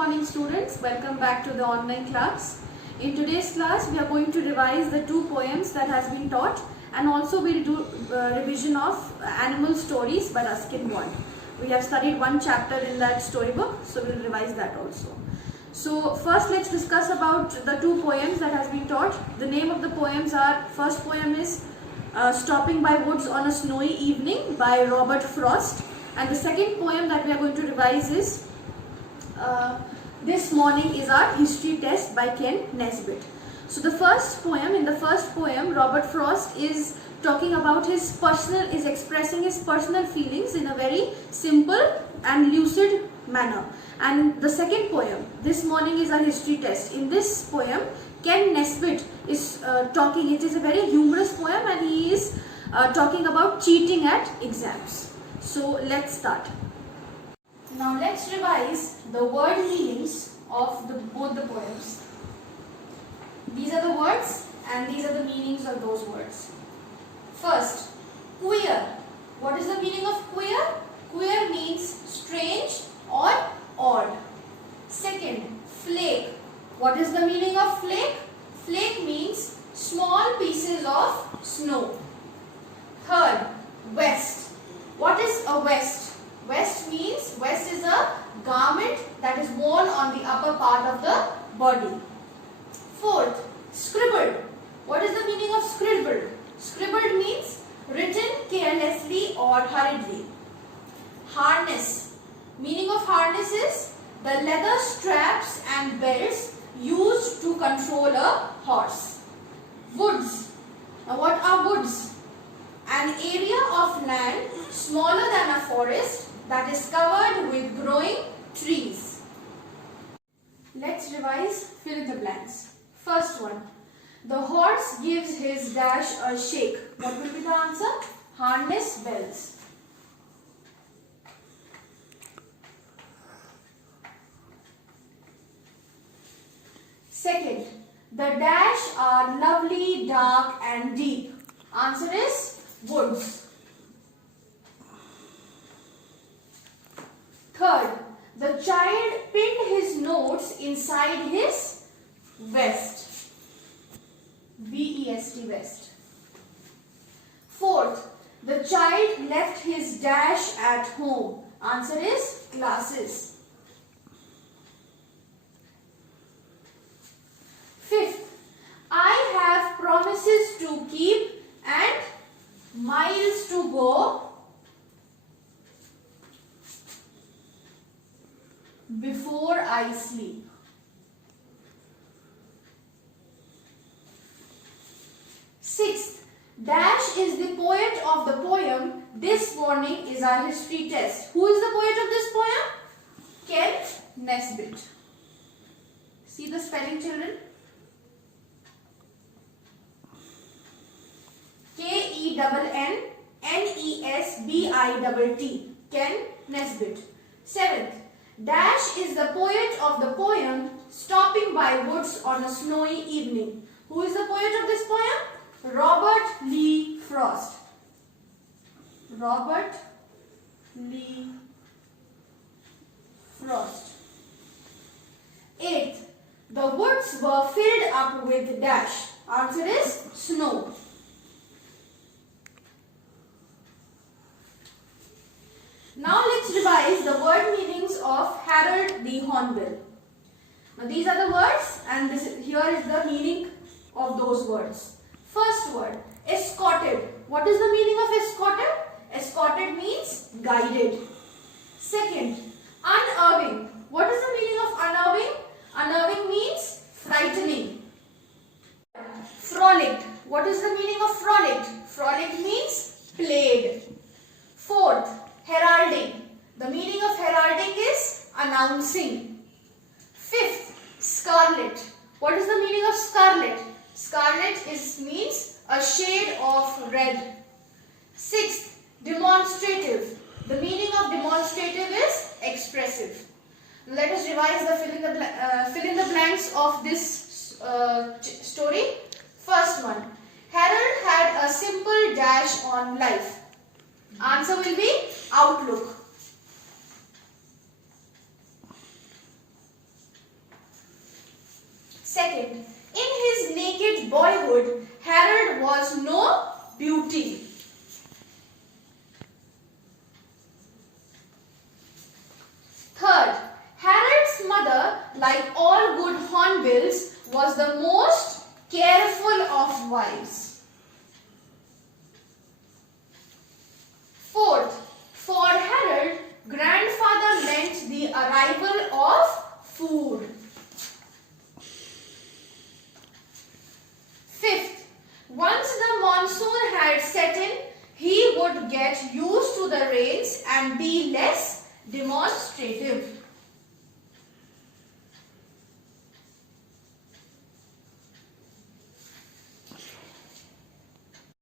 morning students, welcome back to the online class. In today's class we are going to revise the two poems that has been taught, and also we'll do revision of animal stories by Ruskin Bond. We have studied one chapter in that storybook, so we'll revise that also. So first let's discuss about the two poems that has been taught. The name of the poems are, first poem is Stopping by Woods on a Snowy Evening by Robert Frost, and the second poem that we are going to revise is This Morning is Our History Test by Ken Nesbitt. So the first poem, in the first poem, Robert Frost is talking about is expressing his personal feelings in a very simple and lucid manner. And the second poem, This Morning is Our History Test, in this poem, Ken Nesbitt is talking, it is a very humorous poem, and he is talking about cheating at exams. So let's start. Now let's revise the word meanings of both the poems. These are the words and these are the meanings of those words. First, queer. What is the meaning of queer? Queer means strange or odd. Second, flake. What is the meaning of flake? Flake means small pieces of snow. Third, vest. What is a vest? Vest is a garment that is worn on the upper part of the body. Fourth, scribbled. What is the meaning of scribbled? Scribbled means written carelessly or hurriedly. Harness. Meaning of harness is the leather straps and belts used to control a horse. Woods. Now what are woods? An area of land smaller than a forest that is covered with growing trees. Let's revise, fill in the blanks. First one, the horse gives his dash a shake. What will be the answer? Harness bells. Second, the dash are lovely, dark and deep. Answer is woods. Third, the child pinned his notes inside his vest. V-E-S-T, vest. Fourth, the child left his dash at home. Answer is glasses. Fifth, I have promises to keep and miles to go before I sleep. Sixth, dash is the poet of the poem This Morning is Our History Test. Who is the poet of this poem? Ken Nesbitt. See the spelling, children? K-E-N-N-E-S-B-I-T-T. Ken Nesbitt. Seventh, dash is the poet of the poem Stopping by Woods on a Snowy Evening. Who is the poet of this poem? Robert Lee Frost. Robert Lee Frost. Eighth, the woods were filled up with dash. Answer is snow. Now let's revise the word meanings of Harold the Hornbill. Now these are the words, and here is the meaning of those words. First word, escorted. What is the meaning of escorted? Escorted means guided. Second, unnerving. What is the meaning of unnerving? Unnerving means frightening. Frolicked. What is the meaning of frolicked? Frolicked means played. Fourth, heralding. The meaning of heralding is announcing. Fifth, scarlet. What is the meaning of scarlet? Scarlet means a shade of red. Sixth, demonstrative. The meaning of demonstrative is expressive. Let us revise the fill in the blanks of this story. First one, Harold had a simple dash on life. Answer will be outlook. Second, in his naked boyhood, Harold was no beauty. Third, Harold's mother, like all good hornbills, was the most careful of wives. Fourth, for Harold, grandfather meant the arrival of food. Fifth, once the monsoon had set in, he would get used to the rains and be less demonstrative.